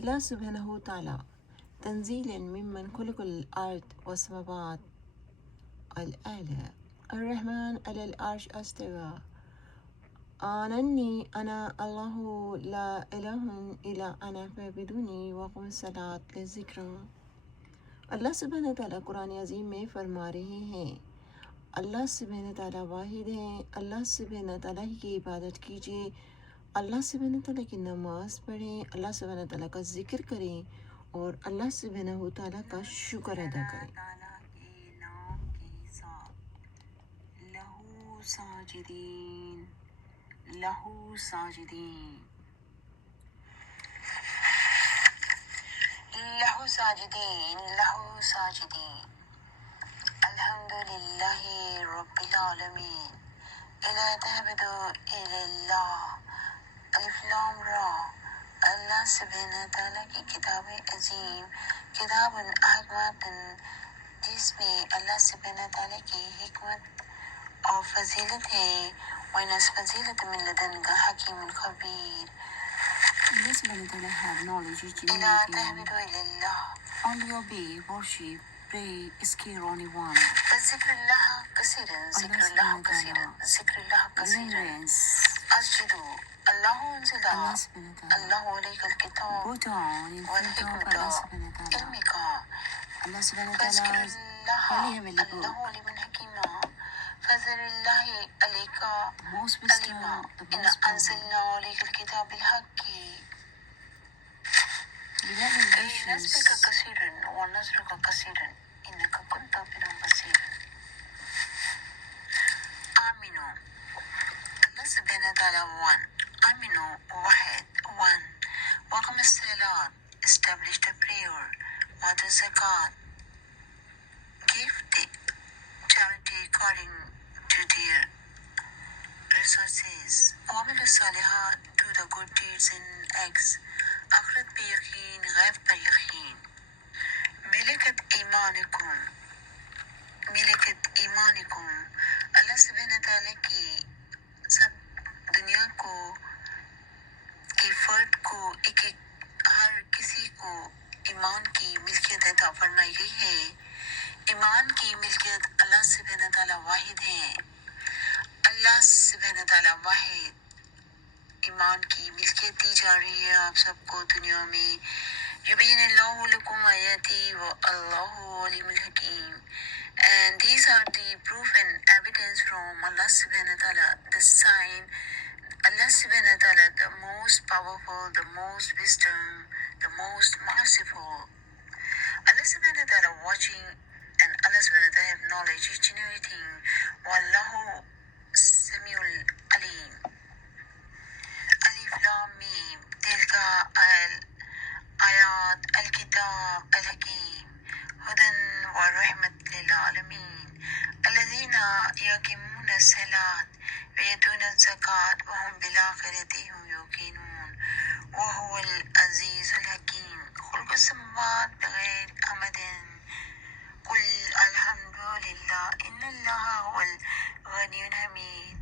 اللہ سبحانہ تعالی تنزیل ممن خلق الارض والسماوات العلی الرحمن علی العرش استوى آننی انا اللہ لا الہ الا انا فاعبدونی واقم الصلاۃ لذکر۔ اللہ سبحانہ تعالیٰ قرآن عظیم میں فرما رہے ہیں اللہ سبحانہ تعالیٰ واحد ہیں، اللہ سبحانہ تعالیٰ ہی کی عبادت کیجیے، اللہ سبحانہ تعالیٰ کی نماز پڑھیں، اللہ سبحانہ تعالیٰ کا ذکر کریں اور اللہ سبحانہ تعالیٰ کا شکر ادا کریں۔ تعالیٰ کے نام کے ساتھ لہو ساجدین، لہو ساجدین، لہو ساجدین، لہو ساجدین۔ الحمدللہ رب العالمین، الا تعبدوا الا اللہ، الف لام را۔ اللہ سبحانہ تعالیٰ کی کتاب عظیم، کتاب احکمات، جس میں اللہ سبحانہ تعالیٰ کی حکمت اور فضیلت ہے، وَإِنَّ فضیلت من لدنک حکیم خبیر۔ Allah subhanahu wa ta'ala have knowledge each and الا everything. تعبدوا الا اللہ، Only obey, worship, pray, is care only one. ذکر اللہ کثیرا، ذکر اللہ کثیرا، ذکر اللہ کثیرا۔ Remembrance. اسجدوا، اللہ انزل، Allah subhanahu wa ta'ala. اللہ علیک الکتاب Bow down in front of والحکمت، Allah subhanahu wa ta'ala. علم کا، Allah subhanahu wa فذکر ta'ala is Allah, highly heavenly Allah book, علیم حکیما، فضل اللہ علیک the most wisdom, علیما، the in most power. انزلنا علیک الکتاب بالحق، Without اے limitations. نسبک کثیرا ونصرک کثیرا انک کنت بنا بصیرا۔ آمینو، اللہ سبحانہ تعالیٰ one، آمینو واحد one، وقم الصلاة establish the prayer، وآت الزکاة give the charity according to their resources، وعمل الصالحات do the good deeds and acts، آخرت پہ یقین، غیب پر یقین۔ ملکت ایمانکم، ملکت ایمانکم، اللہ سبحانہ تعالیٰ کی سب دنیا کو کی فرد کو ایک ایک ہر کسی کو ایمان کی ملکیت عطا فرمائی گئی ہے۔ ایمان کی ملکیت اللہ سبحانہ تعالیٰ واحد ہیں، اللہ سبحانہ تعالیٰ واحد ایمان کی ملکیت دی جا رہی ہے آپ سب کو دنیا میں۔ یبین اللہ لکم آیاتی واللہ علیم الحکیم، and these are the proof and evidence from Allah subhanahu wa ta'ala, the sign, Allah subhanahu wa ta'ala, the most powerful, the most wisdom, the most merciful. Allah subhanahu wa ta'ala watching, and Allah subhanahu wa ta'ala have knowledge each and everything. Wallahu samiul alim. الف لام میم، تلک آیات الکتاب الحکیم، ہدی ورحمت للعالمین، الذین یقیمون الصلاة ویؤتون الزکاة وهم بالآخرة هم یوقنون، وهو العزیز الحکیم، خلق السماوات بغیر عمد، قل الحمد للہ ان اللہ هو الغنی الحمید۔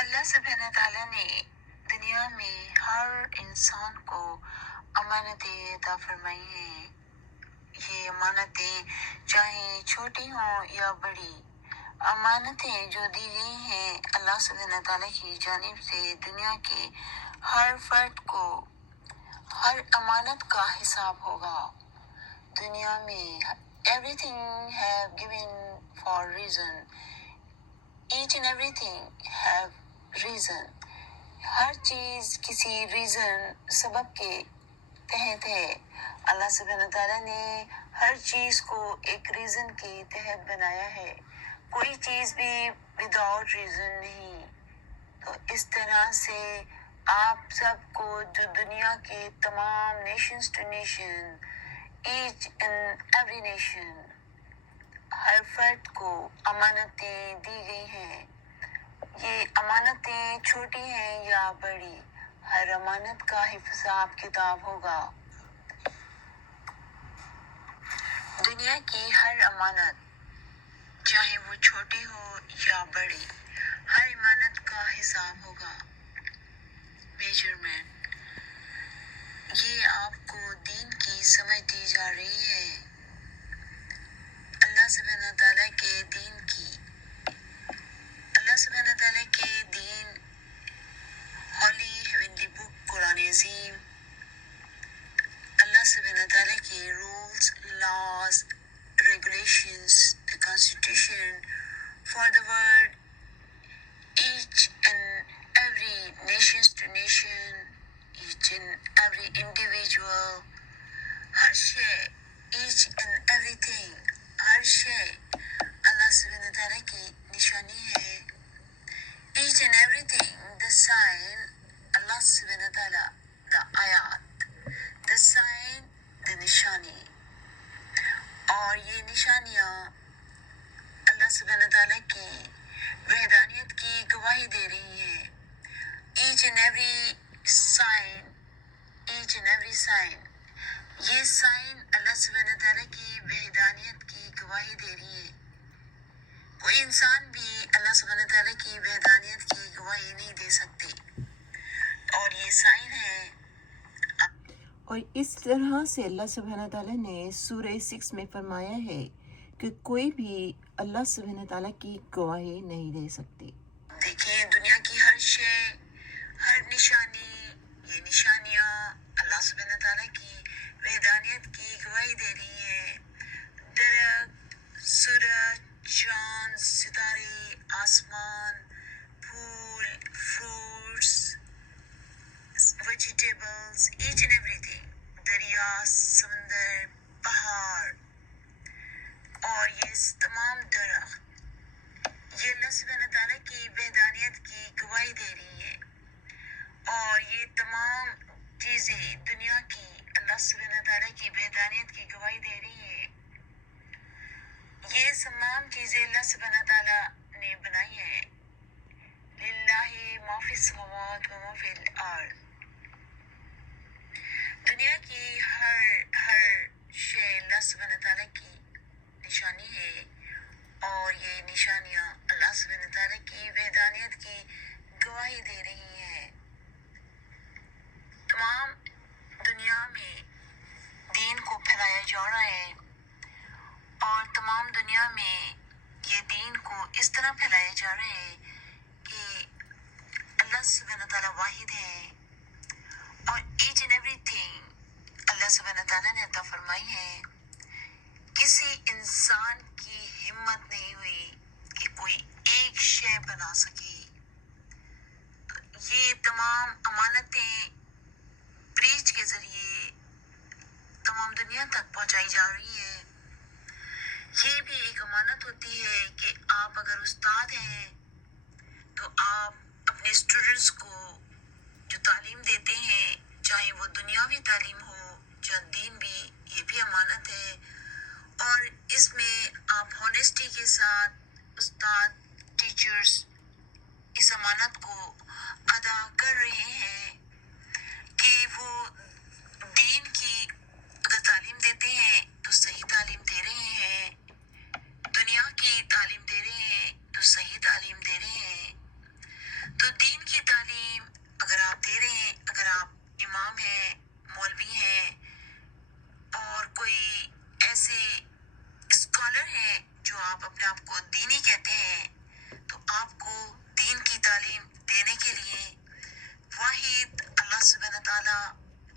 اللہ سبحانہ تعالیٰ نے دنیا میں ہر انسان کو امانتیں عطا فرمائی ہیں۔ یہ امانتیں چاہے چھوٹی ہوں یا بڑی، امانتیں جو دی گئی ہیں اللہ سبحانہ تعالیٰ کی جانب سے دنیا کے ہر فرد کو ہر امانت کا حساب ہوگا۔ دنیا میں everything have given for reason، each and everything have reason، ہر چیز کسی ریزن سبب کے تحت ہے۔ اللہ سبحانہ تعالیٰ نے ہر چیز کو ایک ریزن کے تحت بنایا ہے، کوئی چیز بھی وداؤٹ ریزن نہیں۔ تو اس طرح سے آپ سب کو جو دنیا کے تمام nations to nation, each and every nation, ہر فرد کو امانتیں دی گئی ہیں۔ یہ امانتیں چھوٹی ہیں یا بڑی، ہر امانت کا حساب کتاب ہوگا۔ دنیا کی ہر امانت چاہے وہ چھوٹی ہو یا بڑی، ہر امانت کا حساب ہوگا۔ Measurement, each and every individual, ہر شے, each and everything, ہر شے اللہ سبحانہ تعالیٰ کی نشانی ہے. Each and everything, the sign, اللہ سبحانہ تعالیٰ, the آیات, the sign, the نشانی. اور یہ نشانیاں اللہ سبحانہ تعالیٰ کی وحدانیت کی گواہی دے رہی ہیں. Each and every sign, each and every sign, یہ سائن اللہ سبحانہ تعالیٰ کی وحدانیت کی گواہی دے رہی ہے. کوئی انسان بھی اللہ سبحانہ تعالیٰ کی وحدانیت کی گواہی نہیں دے سکتے, اور یہ سائن ہے. اور اس طرح سے اللہ سبحانہ تعالیٰ نے سورہ 6 میں فرمایا ہے کہ کوئی بھی اللہ سبحانہ تعالیٰ کی گواہی نہیں دے سکتی. دیکھیں دنیا کی ہر شے, ہر نشانی, یہ نشانیاں اللہ سبحانہ تعالیٰ کی وحدانیت کی گواہی دے رہی ہے. درخت, سورج, چاند, ستارے, آسمان, پھول, fruits, vegetables, each and everything, دریا, سمندر, پہاڑ, اور یہ تمام درخت, یہ اللہ سبحانہ تعالیٰ کی وحدانیت کی گواہی دے رہی ہے. اور یہ تمام چیزیں دنیا کی اللہ سبحانہ تعالیٰ کی وحدانیت کی گواہی دے رہی ہیں. یہ تمام چیزیں اللہ سبحانہ تعالیٰ نے بنائی ہیں. للہ ما فی السماوات و ما فی الارض, دنیا کی ہر شے اللہ سبحانہ تعالیٰ کی نشانی ہے. اور یہ نشانیاں اللہ سبحانہ تعالیٰ کی وحدانیت کی گواہی دے رہی ہیں. تمام دنیا میں دین کو پھیلایا جا رہا ہے, اور تمام دنیا میں یہ دین کو اس طرح پھیلایا جا رہا ہے کہ اللہ سبحانہ تعالیٰ واحد ہے. اور ایچ اینڈ ایوری تھنگ اللہ سبحانہ تعالیٰ نے عطا فرمائی ہے. کسی انسان کی ہمت نہیں ہوئی کہ کوئی ایک شے بنا سکے. یہ تمام امانتیں پریچ کے ذریعے تمام دنیا تک پہنچائی جا رہی ہے. یہ بھی ایک امانت ہوتی ہے کہ آپ اگر استاد ہیں تو آپ اپنے اسٹوڈنٹس کو جو تعلیم دیتے ہیں, چاہے وہ دنیاوی تعلیم ہو یا دین بھی, یہ بھی امانت ہے. اور اس میں آپ ہونیسٹی کے ساتھ استاد, ٹیچرز اس امانت کو ادا کر رہے ہیں کہ وہ دین کی اگر تعلیم دیتے ہیں تو صحیح تعلیم دے رہے ہیں, دنیا کی تعلیم دے رہے ہیں تو صحیح تعلیم دے رہے ہیں. تو دین کی تعلیم اگر آپ دے رہے ہیں, اگر آپ امام ہیں, مولوی ہیں, اور کوئی ایسے اسکالر ہیں جو آپ اپنے آپ کو دینی کہتے ہیں, تو آپ کو دین کی تعلیم دینے کے لیے واحد اللہ سبحانہ تعالیٰ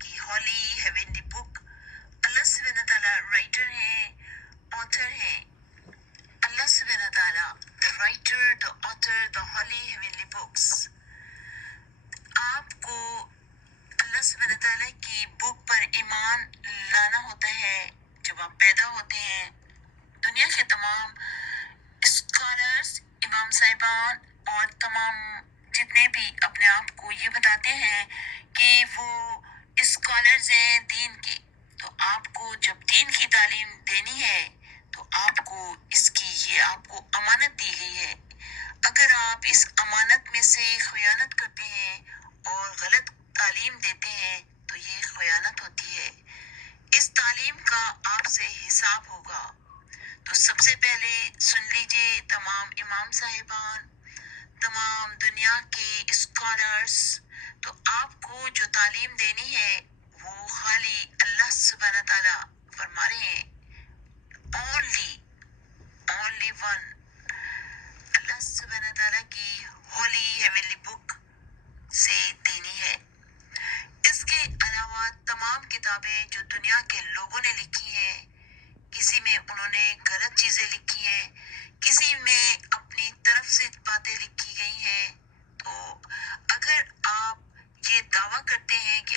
کی ہولی ہیونلی بک, اللہ سبحانہ تعالیٰ رائٹر ہیں, آتھر ہیں. اللہ سبحانہ تعالیٰ the writer, the author, the holy heavenly books. آپ کو اللہ سبحانہ تعالیٰ کی بک پر ایمان لانا ہوتا ہے جب آپ پیدا ہوتے ہیں. دنیا کے تمام اسکالرز, امام صاحبان اور تمام جتنے بھی اپنے آپ کو یہ بتاتے ہیں کہ وہ اسکالرز ہیں دین کے, تو آپ کو جب دین کی تعلیم دینی ہے تو آپ کو اس کی یہ آپ کو امانت دی گئی ہے. اگر آپ اس امانت میں سے خیانت کرتے ہیں اور غلط تعلیم دیتے ہیں تو یہ خیانت ہوتی ہے. اس تعلیم کا آپ سے حساب ہوگا. تو سب سے پہلے سن لیجئے تمام امام صاحبان, تمام دنیا کے اسکالرز, تو آپ کو جو تعلیم دینی ہے وہ خالی اللہ سبحانہ تعالیٰ فرما رہے ہیں, only one, اللہ سبحانہ تعالیٰ کی ہولی ہیونلی بک سے دینی ہے. اس کے علاوہ تمام کتابیں جو دنیا کے لوگوں نے لکھی ہیں, کسی میں انہوں نے غلط چیزیں لکھی ہیں, کسی میں اپنی طرف سے باتیں لکھی گئی ہیں. تو اگر آپ یہ دعویٰ کرتے ہیں کہ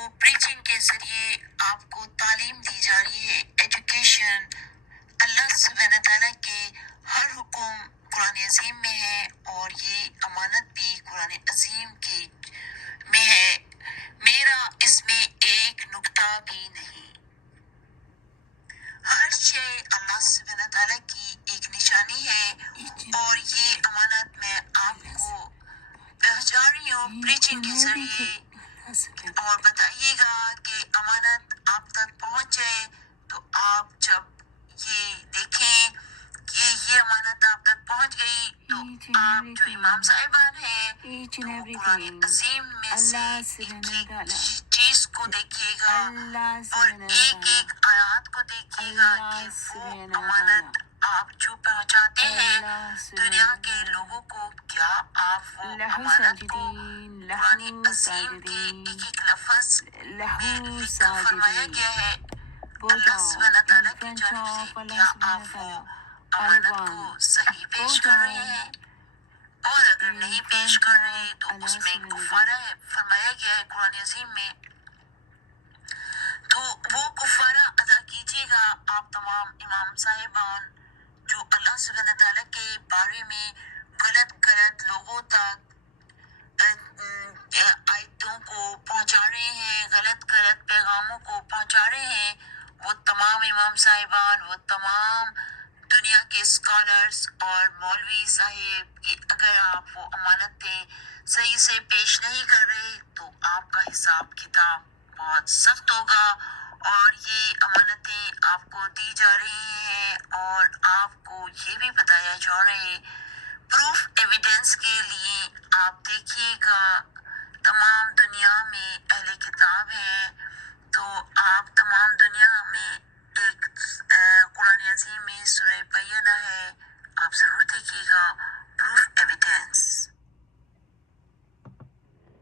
کو پریچنگ کے ذریعے آپ کو تعلیم دی جا رہی ہے، ایجوکیشن۔ اللہ سبحانہ تعالیٰ کے ہر حکم قرآن عظیم میں ہے، اور یہ امانت بھی قرآن عظیم کے میں ہے۔ میرا اس میں ایک نقطہ بھی نہیں۔ ہر شے اللہ سبحانہ تعالیٰ کی ایک نشانی ہے، اور یہ امانت میں آپ کو پہنچا رہی ہوں پریچنگ کے ذریعے۔ اور بتائیے گا کہ امانت آپ تک پہنچ جائے تو آپ جب یہ دیکھیں کہ یہ امانت آپ تک پہنچ گئی تو آپ جو امام صاحبان ہیں تو وہ قرآن عظیم میں سے ایک ایک چیز کو دیکھیے گا اور ایک ایک آیات کو دیکھیے گا کہ وہ امانت آپ جو پہنچاتے ہیں دنیا کے لوگوں کو، کیا آپ وہ امانت کو قرآن عظیم کے ایک ایک لفظ میں لکھ فرمایا گیا ہے اللہ سبحانہ تعالیٰ کی جانب سے، کیا آپ وہ امانت کو صحیح پیش کر رہے ہیں؟ اور اگر نہیں پیش کر رہے تو اس میں کفارہ ہے، فرمایا گیا ہے قرآن عظیم میں، تو وہ کفارہ ادا کیجیے گا آپ تمام امام صاحبان جو اللہ سبحانہ تعالیٰ کے بارے میں غلط غلط لوگوں تک آیتوں کو پہنچا رہے ہیں، غلط غلط پیغاموں کو پہنچا رہے ہیں، وہ تمام امام صاحبان، وہ تمام دنیا کے اسکالرز اور مولوی صاحب کہ اگر آپ وہ امانتیں صحیح سے پیش نہیں کر رہے تو آپ کا حساب کتاب بہت سخت ہوگا، اور یہ امانتیں آپ کو دی جا رہی ہیں اور آپ کو یہ بھی بتایا جا رہا ہے پروف ایویڈنس کے لیے۔ آپ دیکھیے گا تمام دنیا میں اہل کتاب